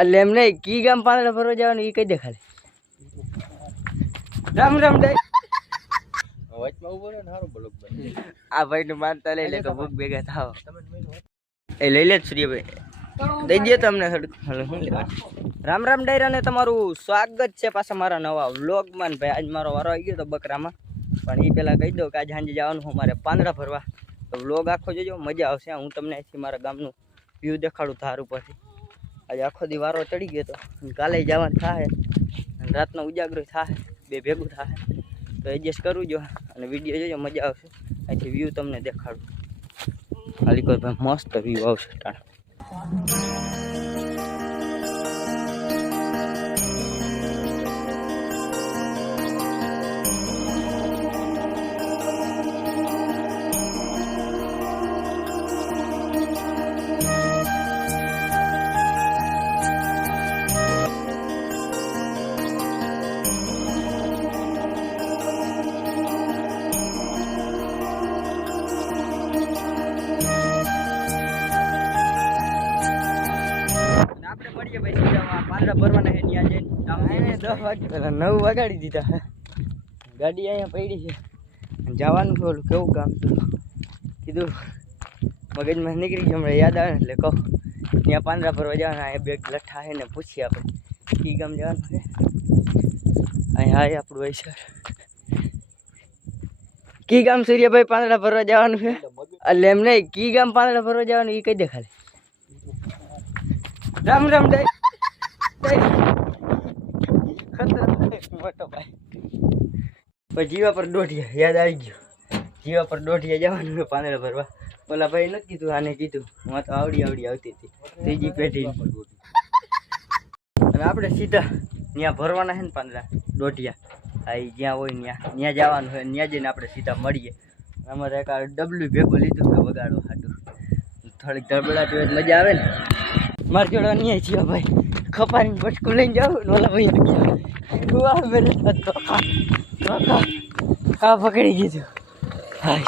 એટલે એમ નહીં કી ગામ પાંદડા ફરવા જવાનું એ કઈ દે ખાલી. રામ રામ દે વચમાં ઉભો રહે ને હારો બ્લોક બને. આ ભાઈ નું માનતા લઈ લે તો ભૂખ ભેગા થાવ. એ લઈ લે સૂર્યભાઈ દઈ દે તમને રામ રામ ડાયરા ને તમારું સ્વાગત છે પાછા મારા નવા વ્લોગમાં. ભાઈ આજ મારો વારો આવી ગયો તો બકરામાં, પણ એ પહેલાં કહી દઉં કે આજે સાંજે જવાનું હું મારે પાંદડા ફરવા. તો વ્લોગ આખો જોજો, મજા આવશે. હું તમને અહીંથી મારા ગામનું વ્યૂ દેખાડું ધાર ઉપરથી. આજે આખો દી વારો ચડી ગયો તો કાલે જવાનું થાય અને રાતનો ઉજાગરો થાય, બે ભેગું થાય. તો એડજસ્ટ કરવું જો અને વિડીયો જોજો, મજા આવશે. અહીંથી વ્યૂ તમને દેખાડું. ખાલી કોઈ ભાઈ મસ્ત વ્યૂ આવશે ટાણ. પાંદડા ભરવાના છે ત્યાં જઈને 10 વાગે પહેલા 9 વાગાડી દીધા. ગાડી અહીંયા પડી છે, જવાનું છે. ઓલું કેવું કામ કીધું મગજમાં નીકળી ગયું, હમણાં યાદ આવે ને એટલે કહું. ત્યાં પાંદડા ભરવા જવાના. અહીંયા બેગ લઠ્ઠા છે ને પૂછીએ આપણે કી ગામ જવાનું છે. અહીંયા આવે આપણું વૈસર કી ગામ. સૂર્યભાઈ પાંદડા ભરવા જવાનું છે. એટલે એમ નહીં કી ગામ પાંદડા ભરવા જવાનું એ કહી દે ખાલી. રામ રામ દે મોટો ભાઈ. પછી જીવા પર દોઢિયા યાદ આવી ગયો. જીવા પર દોઢિયા જવાનું પાંદડા ભરવા. ઓલા ભાઈ નથી કીધું, આને કીધું. હું તો આવડી આવતી હતી ત્રીજી પેઢી. અને આપણે સીધા ત્યાં ભરવાના છે ને પાંદડા દોઢિયા. હા, જ્યાં હોય ત્યાં જવાનું હોય. ત્યાં જઈને આપણે સીધા મળીએ. અમારે એક ડબલું ભેગું લીધું છે વગાડો હાટું. થોડીક ધબડાટ હોય મજા આવે ને. મારે જોડે અહીંયા છીએ ભાઈ. ખપારીને બટકું લઈને જાઉં ને ઓલા ભાઈ હા પકડી ગયું. હા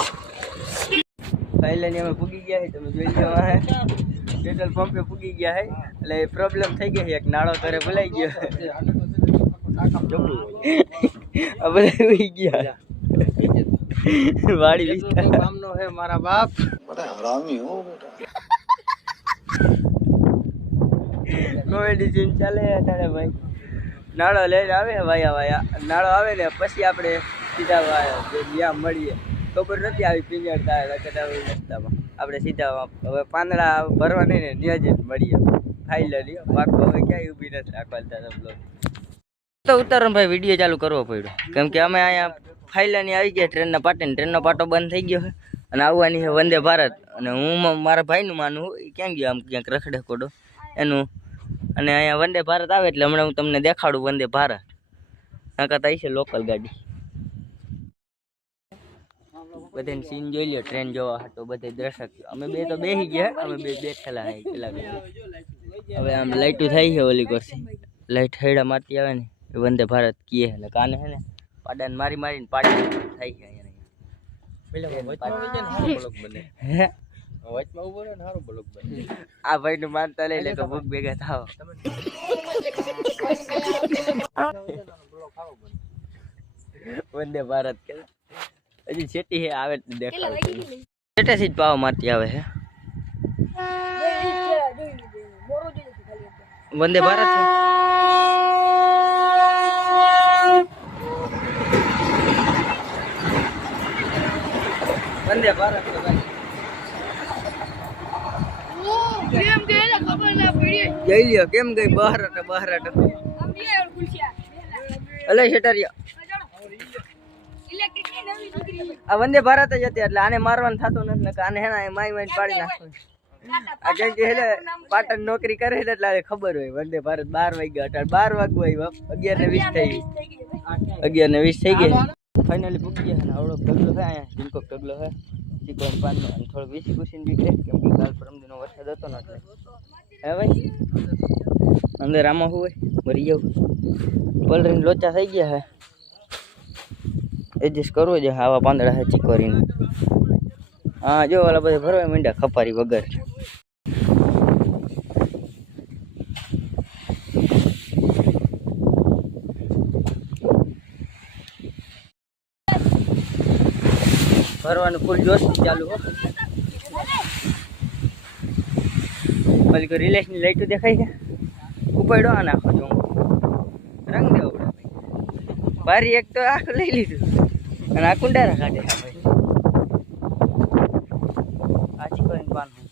ફાઇનલી અમે પૂગી ગયા છે. તમે જોઈ લો હે પેટ્રોલ પંપે પૂગી ગયા છે. એટલે પ્રોબ્લેમ થઈ ગઈ છે. એક નાળો કરે ભૂલાઈ ગયો. આ બધા ઉઈ ગયા. વાડી વિસ્તાર ગામનો છે મારા બાપ. બડા હરામી હો બેટા. કોમેડી સીન ચાલે અત્યારે ભાઈ. નાળો લઈને આવે વાયા નાળો આવે ને પછી આપણે સીધા જ્યાં મળીએ. ખબર નથી આવી પિંજર રસ્તામાં. આપણે સીધા હવે પાંદડા ભરવા નહીં ને ત્યાં જઈને મળીએ. ફાઇનલી પાકો હવે ક્યાંય ઊભી નથી રાખવા. તો ઉતારો ભાઈ વિડીયો ચાલુ કરવો પડ્યો, કેમ કે અમે અહીંયા ફાઇલાની આવી ગયા ટ્રેનના પાટે. ટ્રેનનો પાટો બંધ થઈ ગયો છે અને આવવાની છે વંદે ભારત. અને હું મારા ભાઈનું માનું એ ક્યાં ગયો આમ ક્યાંક રખડે કોડો એનું. અને અહીંયા વંદે ભારત આવે એટલે હમણાં હું તમને દેખાડું વંદે ભારત. નકર આવી છે લોકલ ગાડી. બધાને સીન જોઈ લ્યો ટ્રેન જોવા હાટો બધે દર્શક. અમે બે તો બેસી ગયા, અમે બે બેઠેલા પેલા. હવે આમ લાઈટું થાય છે ઓલી કરશે. લાઈટ હેડા મારતી આવે ને એ વંદે ભારત કીએ. એટલે કાને છે ને પાડાને મારીને પાડી થાય છે અહીંયા. વચમાં ઉભો રહે ને હારો બ્લોક બને. આ ભાઈ નું માનતા લઈ લે તો ભૂખ ભેગા થાવ. વંદે ભારત કે હજી છેટી હે આવે દેખાય. છેટે થી જ પાવ મારતી આવે છે. વંદે ભારત છે. વંદે ભારત છે ભાઈ. જઈ લ્યો કેમ ગઈ બહારટ. અલે શેટરિયા આ વંદે ભારત જ હતી એટલે આને મારવાનું થતું નથી. આને હેના માઈ પાડી નાખવું. આ કેમ કે એટલે પાટણ નોકરી કરે છે એટલે ખબર હોય વંદે ભારત 12 વાગ્યા. 12 વાગવા આવ્યા. 11:20 થઈ ગઈ. 11:20 થઈ ગઈ. ફાઇનલી પૂકી ગયા. આવડો ઢગલો છે અહીંયા. જીનકો ઢગલો છે ચીકણ પાનનો. અને થોડું વીસી કુસીને બી છે કેમ કે કાલ પરમદીનો વરસાદ હતો ને એટલે. હે ભાઈ અંદર આમાં શું હોય મરી જાવ. પલરીને લોચા થઈ ગયા છે. એડજસ્ટ કરવો છે. આવા પાંદડા છે ચીકોરીને. હા જો ઓલા બધા ભરવા માંડ્યા ખપારી વગર. ભરવાનું ફૂલ જોશથી ચાલુ હો. પછી કોઈ રિલેશનની લાઈટો દેખાય છે ઉપાડો આ નાખો ચોંગો રંગ દેવો પડે ભાઈ. બારી એક તો આખું લઈ લીધું અને આ કુંડારા કાઢે છે ભાઈ. આજી કરીને પાનું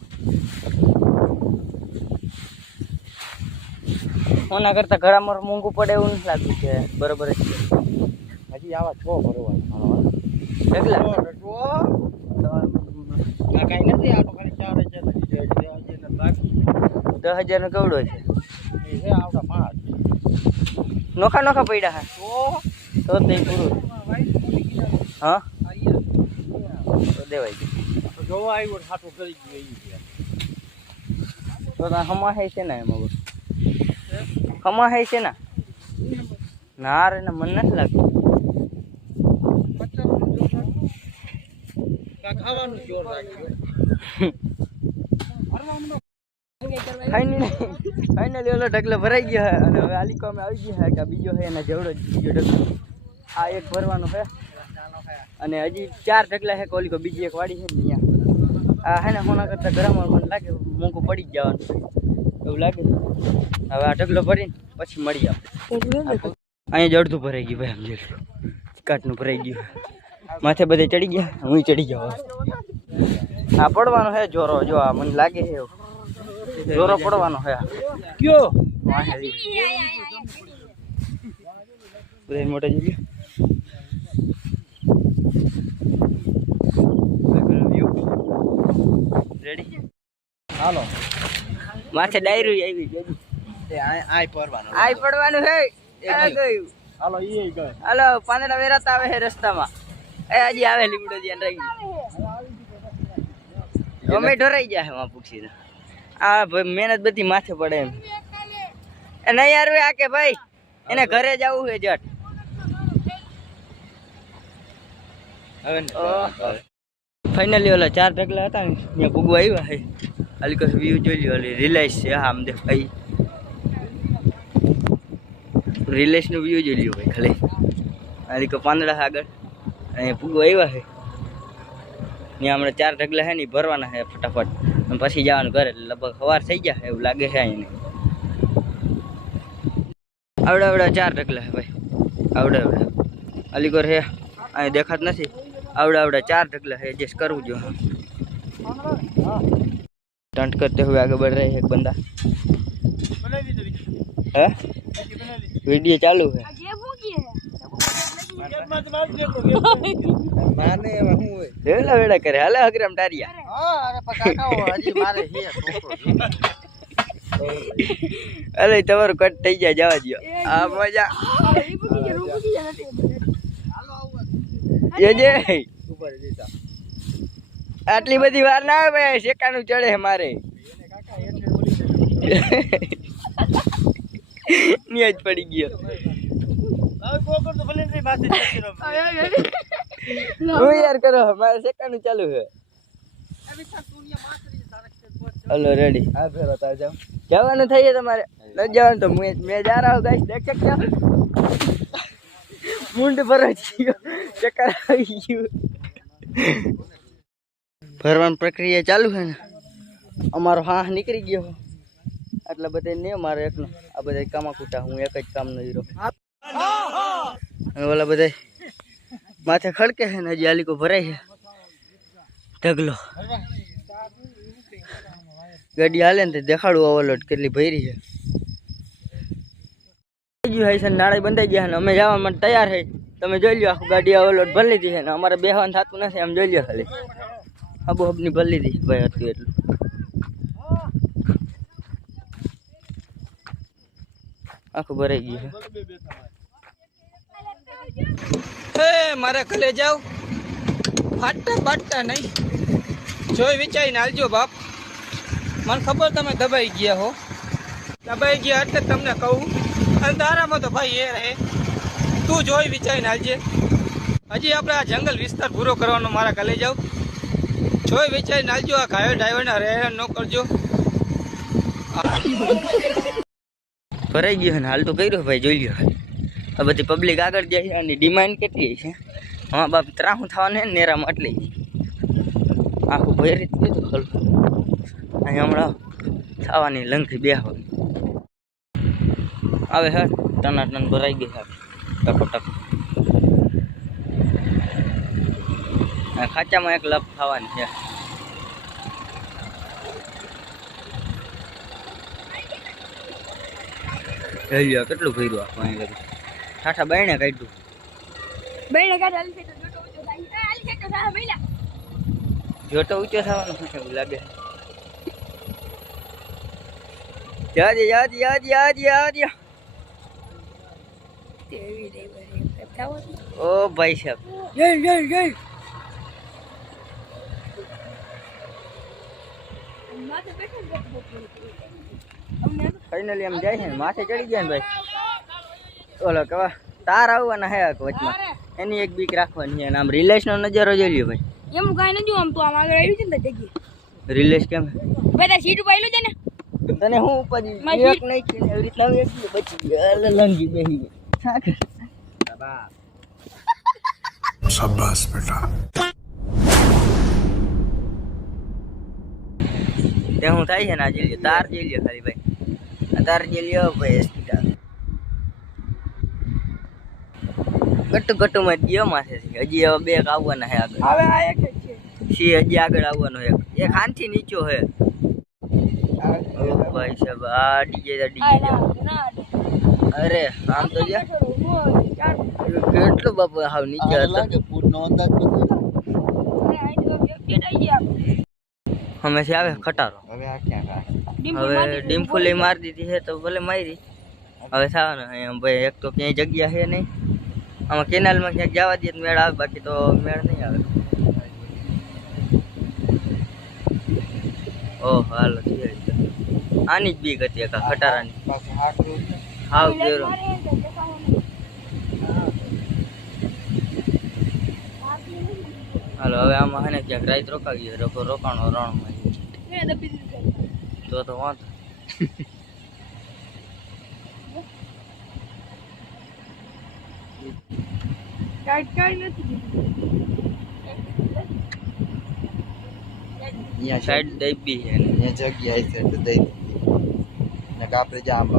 ઓના કરતા ઘડામાં મોંઘું પડે એવું નથી લાગ્યું છે. બરોબર જ છે. હજી આવા છો ભરવા ઢગલા કાંઈ નથી. આ તો ખાલી 4000 નથી જોઈએ. 2000 બાકી 10,000 નો કેવડો છે? એ છે આવડા 5 નોખા નોખા પડ્યા હા તો તે પૂરું. હા તો દેવાય ગયું. જોવા આવ્યો હાટું કરી ગયું એ તો ત્યાં હમા હે છે ને એમાં બસ હમા હે છે ને ના રે મને નથી લાગતું. ખાવાનું જોર રાખ્યો. ફાઇનલી ઓલો ઢગલો ભરાઈ ગયો છે અને હવે આલીકો અમે આવી ગયા છે કે બીજો છે એના જેવડો જ બીજો ઢગલો. આ એક ભરવાનો છે અને હજી 4 ઢગલા છે. ઓલી બીજી એક વાડી છે ને અહીંયા આ હે ને હોના કરતા ઘરમાં મને લાગે મોંઘું પડી જ જવાનું એવું લાગે. હવે આ ઢગલો ભરીને પછી મળીએ આપણે. અહીંયા જ અડધું ભરાઈ ગયું ભાઈ. સમજે કાટનું ભરાઈ ગયું. માથે બધે ચડી ગયા. હું ચડી ગયો. આ પડવાનો છે જોરો. જો આ મને લાગે છે એવું જોરો પડવાનો છે. કયો બધા મોટા જોઈ રેડી. હાલો માથે ડાયરી આવી ગઈ. આય પરવાનો આઈ પડવાનું છે. ગયું હાલો ઈ ગયો. હાલો પાંદડા વેરાતા આવે છે રસ્તામાં. એ હજી આવે લીમડો ધ્યાન રાખી. અમે ઢોરાઈ ગયા છે પૂછીને. આ ભાઈ મહેનત બધી માથે પડે એમ. એ નહીં યાર આ કે ભાઈ એને ઘરે જવું છે જટ. ફાઇનલી ઓલા 4 ઢગલા હતા ને ત્યાં ભૂગવા આવ્યા છે. હાલી કશું વ્યૂ જોઈ લ્યો. ઓલી રિલાયન્સ છે આમ દેખાય. રિલાયન્સનો વ્યૂ જોઈ લ્યો ભાઈ ખાલી. હાલી કો પાંદડા આગળ અહીંયા ભૂગવા આવ્યા છે. ત્યાં હમણાં 4 ઢગલા છે ને ભરવાના છે ફટાફટ અને પછી જવાનું ઘરે. લગભગ સવાર થઈ ગયા એવું લાગે છે. અહીંયા આવડા આવડા 4 ઢગલા છે ભાઈ. આવડા આવડા અલીગોર છે અહીંયા દેખાત નથી. આવડા આવડા 4 ઢગલા है. एडजस्ट करવું जो टंट करते हुए आगे बढ़ रहे हैं एक बंदा. है वीडियो चालू है. माने હું હોય વેલા વેલા કરે. હાલે હકરામ ટારિયા. હા અરે પકાકાઓ હજી મારે હે છોકરો. અલે તમારું કટ થઈ જાય જવા દો. આ મજા જે ઉપર દીધા. આટલી બધી વાર ના આવે ભાઈ. શેકાનું ચડે મારે. ન્યાજ પડી ગયો. હું યાર કરો મારે શેકાનું ચાલુ છે. Hello ready. હા ફેરો તાર જાવ. જવાનું થઈ જાય તમારે. ન જવાનું તો મેં જા રહા હું ગાઈસ દેખ सकते हो. मुंड भरो चक्कर આવી ગયું. ભરવાની પ્રક્રિયા ચાલુ છે ને. અમારો હા નીકળી ગયો. આટલા બધા નહીં મારે એકનો. આ બધા કામા કૂટા. હું એક જ કામનો હીરો. ઓલા બધા માથે ખડકે છે ને હજી આલીકો ભરાય છે ઢગલો. ગાડી હાલે ને દેખાડું ઓવરલોડ કેટલી ભરી છે. નાળા બંધાઈ ગયા ને અમે જવા માટે તૈયાર છે. તમે જોઈ લો આખું ગાડી ઓવરલોડ ભરી લીધી છે ને અમારે બેહવાનું થતું નથી. આમ જોઈ લો ખાલી આબુ હબની ભરી લીધી ભાઈ. હતું એટલું આખું ભરાઈ ગયું છે. મારે ઘરે જાવ ફાટતા બાટતા નહીં. જોઈ વિચારીને હાલજો બાપ. મને ખબર તમે દબાઈ ગયા હો. દબાઈ ગયા એટલે તમને કહું. અને તારામાં તો ભાઈ એ રહે. તું જોઈ વિચારીને હાલજે. હજી આપણે આ જંગલ વિસ્તાર પૂરો કરવાનો મારા ઘરે જાવ. જોઈ વિચારીને હાલજો. આ ઘાયો ડ્રાઈવરને હેરાન ન કરજો. ભરાઈ ગયો ને હાલ તો કર્યો ભાઈ. જોઈ લ્યો આ બધી પબ્લિક આગળ જાય છે. આની ડિમાન્ડ કેટલી છે? હા બાપ ત્રાહું થવાનું ને નેરામાં એટલી આખું ભરી દીધું ખરું અહીંયા હમણાં ખાવાની લંખી બેહવાની આવે હે ટનાટન ભરાઈ ગઈ છે ટકો ટક ખાચામાં એક લપ ખાવાની છે કેટલું ભર્યું આખું અહીં લગી ઠાઠા બાયણે કાઢ્યું જોટો ઊંચો થવાનો શું એવું લાગે યાદ યાદ યાદ યાદ યાદ ઓ ભાઈ સાહેબ જય જય જય ફાઇનલી આમ જાય છે ને માથે ચડી ગયા ને ભાઈ ઓલો કેવા તાર આવવાના હે વચમાં એની એક બીક રાખવાની છે અને આમ રિલેશ નો નજારો જોઈ લ્યો ભાઈ એમ કાઈ નથી આમ તો આમ આગળ આવ્યું છે ને જગ્યા રિલેશ કેમ બધા સીટ ઉપર આવ્યું છે ને તને હું ઉપાડી એક નહીં છે એવી રીતના એક બચી ગયા લંગી બેહી ગઈ शाबाश बेटा તે હું થાય છે ને આજે લ્યો તાર જઈ લ્યો ખાલી ભાઈ આ તાર જઈ લ્યો ભાઈ હોસ્પિટલ ગટ્ટુ ગટ્ટુ માં ગયો માથેથી હજી હવે બે આવવાના છે આગળ હવે આ એક જ છે સી હજી આગળ આવવાનો એક હાનથી નીચો હે ઓ ભાઈ સાહેબ આ ડીજે ના અરે આમ તો જે કેટલું બાપુ હાવ નીચે હતા હંમેશા આવે ખટારો હવે આ ક્યાં કાઢ હવે ડીમફુલી મારી દીધી છે તો ભલે મારી હવે સાવાનું અહીંયા ભાઈ એક તો ક્યાંય જગ્યા છે નહીં આમાં કેનાલમાં ક્યાંક જવા દઈએ તો મેળ આવે બાકી તો મેળ નહીં આવે ઓહ હાલો આની જ બીક હતી એક ખટારાની પાછું હાકરું હાવ કેરો હાલો હવે આમાં હે ને ક્યાંક રાત રોકાવીએ રોકાણો રણમાં તો વાંધો સાઈડ દઈ છે ને જગ્યા છે તો દઈ ને આપણે જામ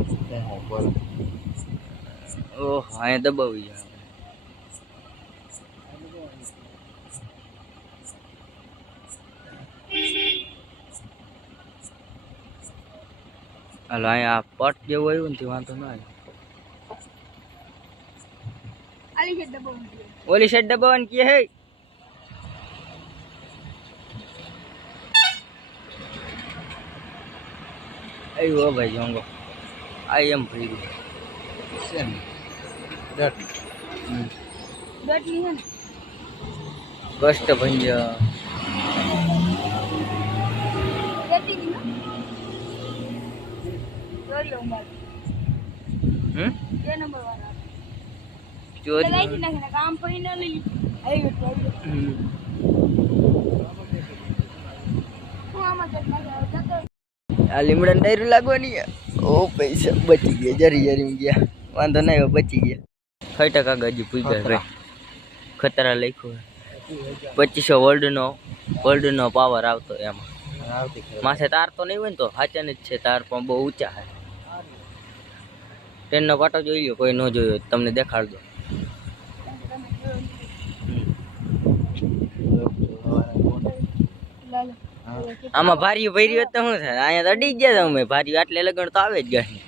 ઉપર ઓહ અહીંયા દબાવી જાય હાલો અહીંયા પટ જેવું આવ્યું ને વાંધો ના આવે ઓલી સાઈડ દબાવવાની કે હે આવ્યો ભાઈ જોંગો આ એમ ભર્યું છે ને ડટ કષ્ટ ભંજ્યા આ લીમડા ડાયરું લાગવાની ઓ પૈસા બચી ગયા જરી જરી ગયા વાંધો નહીં હવે બચી ગયા 6% હજી પૂછ્યા રે ખતરા લખ્યું 2500 વર્લ્ડનો પાવર આવતો એમાં માથે તાર તો નહીં હોય ને તો હાચન જ છે તાર પણ બહુ ઊંચા છે ટ્રેનનો પાટો જોઈ લો કોઈ ન જોયો તમને દેખાડ દો આમાં ભારીઓ ભરી હોત તો શું થાય અહીંયા અડી જ ગયા અમે ભારીઓ આટલે લગણ તો આવે જ ગયા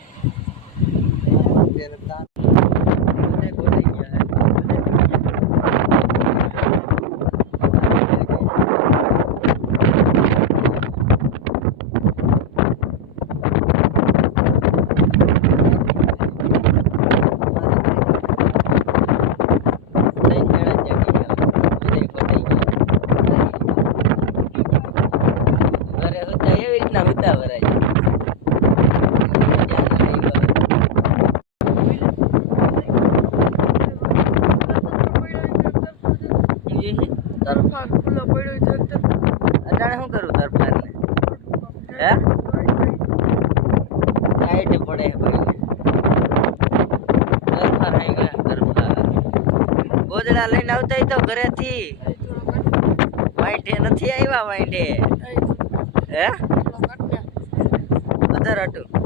અટાણે શું કરું તરફાર ને હે ટાઈટ પડે ભાઈ તરફાર આવી ગયા તરફાર ગોદડા લઈને આવતા તો ઘરેથી વાંઢે નથી આવ્યા વાંઢે હે અધર હતું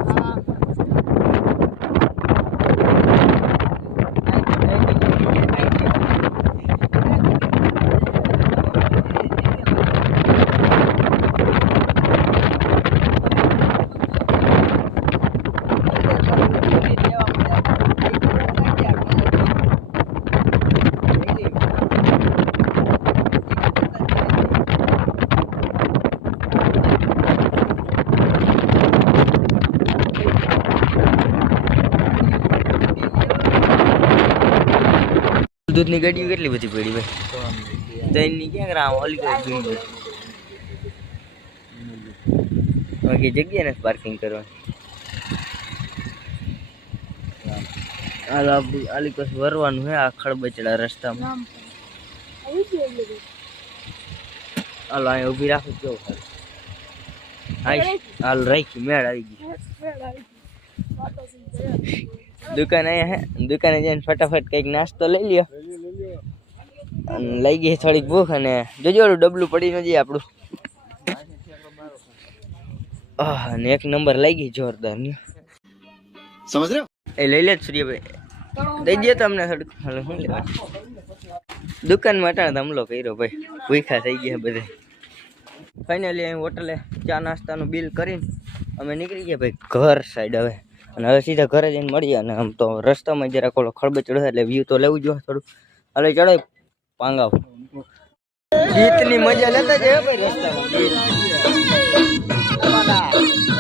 દૂધની ગાડીઓ કેટલી બધી પડી ભાઈ જૈનની ક્યાં રામ ઓલી ગાડી બાકી જગ્યા નથી પાર્કિંગ કરવાની હાલો આપણું આલીકોસ વરવાનું હે આ ખડબચડા રસ્તામાં હાલો અહીંયા ઊભી રાખું કેવું ખાલી હાલ રાખી મેળ આવી ગઈ દુકાન અહીંયા હે દુકાને જઈને ફટાફટ કંઈક નાસ્તો લઈ લ્યો અને લઈ ગઈ થોડીક ભૂખ અને જોજો ઓલું ડબલું પડી ન જાય આપણું અને એક નંબર લઈ ગઈ જોરદાર ની સમજ રહ્યો એ લઈ લે સૂર્યભાઈ દઈ દે તમને થોડુંક હાલો શું લેવા દુકાનમાં અટાણે ધમલો કર્યો ભાઈ ભૂખા થઈ ગયા બધે ફાઇનલી અહીં હોટલે ચા નાસ્તાનું બિલ કરીને અમે નીકળી ગયા ભાઈ ઘર સાઈડ હવે અને હવે સીધા ઘરે જઈને મળીએ અને આમ તો રસ્તામાં જરાક ઓલો ખડબચડો એટલે વ્યૂ તો લેવું જોઈએ થોડું હાલે ચડો પાંગાવ ગીતની મજા લેતા જ ભાઈ રસ્તામાં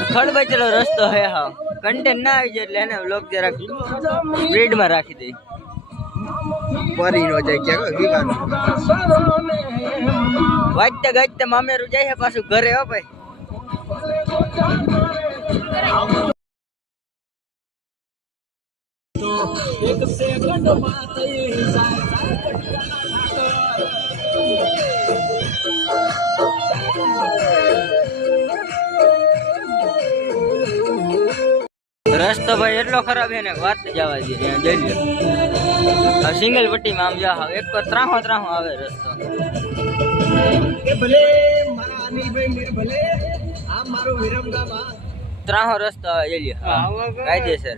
ખડબચડો રસ્તો હે હા કન્ટેન્ટ ના આવી જાય એટલે એને વ્લોગ જરાક સ્પીડમાં રાખી દઈ પરી નો જાય ક્યાં વિમાન વાજતા ગાજતા મામેરું જાય પાછું ઘરે હો ભાઈ રસ્તો ભાઈ એટલો ખરાબ છે ને વાત જવા દે ત્યાં જઈ લો સિંગલ પટ્ટીમાં આમ જા એક તો ત્રાહો આવે રસ્તો ત્રાહો રસ્તો આવે જઈ લ્યો કાયદેસર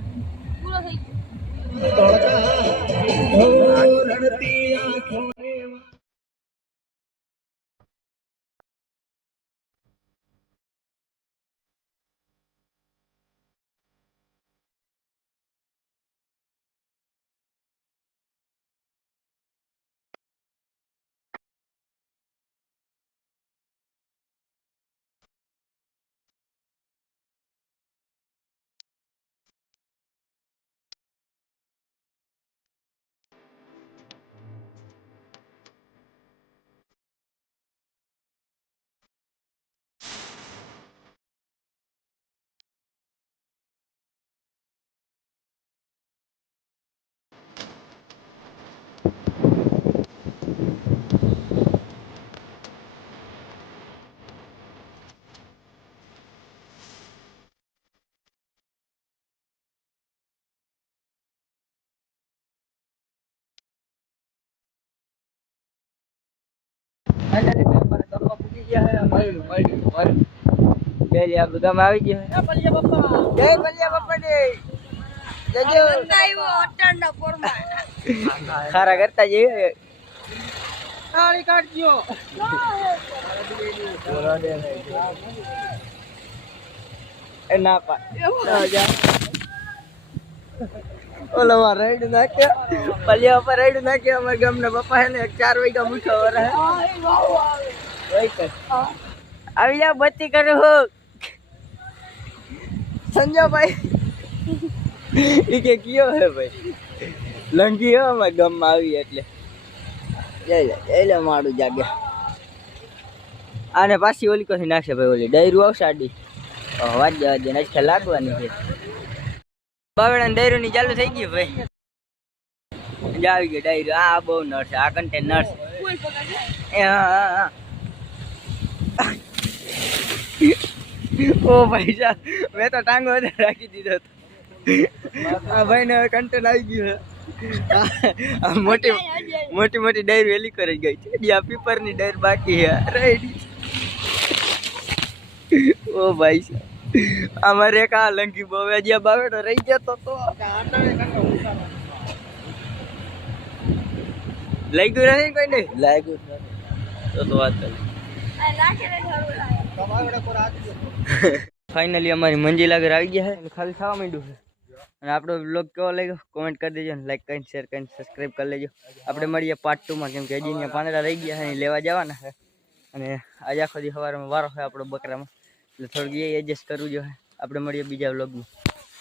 આપણું ગામ આવી ગયું જય બલિયા બાપા ખારા કરતા જઈએ થાળી કાઢજો એ ના પા ઓલો માં રાઈડ નાખ્યા પલિયા ઉપર રાઈડ નાખ્યા અમારા ગામના પપ્પા હે ને 4 વાગ્યા મૂઠો વરે આવી જા બત્તી કરું સંજયભાઈ એ કે કયો હે ભાઈ લંગી હે અમારા ગામમાં આવી એટલે જઈ મારું જાગે આને પાછી ઓલી કથી નાખશે ભાઈ ઓલી ડાયરું આવશે આડી વાજે આજકાલ લાગવાની છે બાવડા ડાયરું ની ચાલુ થઈ ગઈ ભાઈ આવી ગઈ ડાયરું આ બહુ નડશે આ કન્ટેન્ટ નડશે હા ઓ ભાઈ સાહેબ મેં તો ટાંગો રાખી દીધો હતો આ ભાઈ ને કન્ટેન્ટ આવી ગયું છે મોટી મોટી ડાયર વેલી કરી ગઈ છે જ્યાં પીપરની ડાયર બાકી છે રેડી ઓ ભાઈ સાહેબ અમારે એક આ લંકી બોવે જ્યાં બાવેડો રહી જતો તો લઈ ગયું નથી કોઈ નહીં લાગ્યું તો વાત કરી ફાઇનલી અમારી મંજિલ આગળ આવી ગયા છે અને ખાલી થવા માંડ્યું છે અને આપણો બ્લોગ કેવો લાગ્યો કોમેન્ટ કરી દેજો ને લાઈક કરીને શેર કરીને સબસ્ક્રાઈબ કરી લેજો આપણે મળીએ પાર્ટ 2 માં કેમ કે હજી અહીંયા પાંદડા રહી ગયા છે લેવા જવાના છે અને આજે આખો દી સવારમાં વારો છે આપણો બકરામાં એટલે થોડુંક એ એડજસ્ટ કરવું જોઈએ આપણે મળીએ બીજા બ્લોગમાં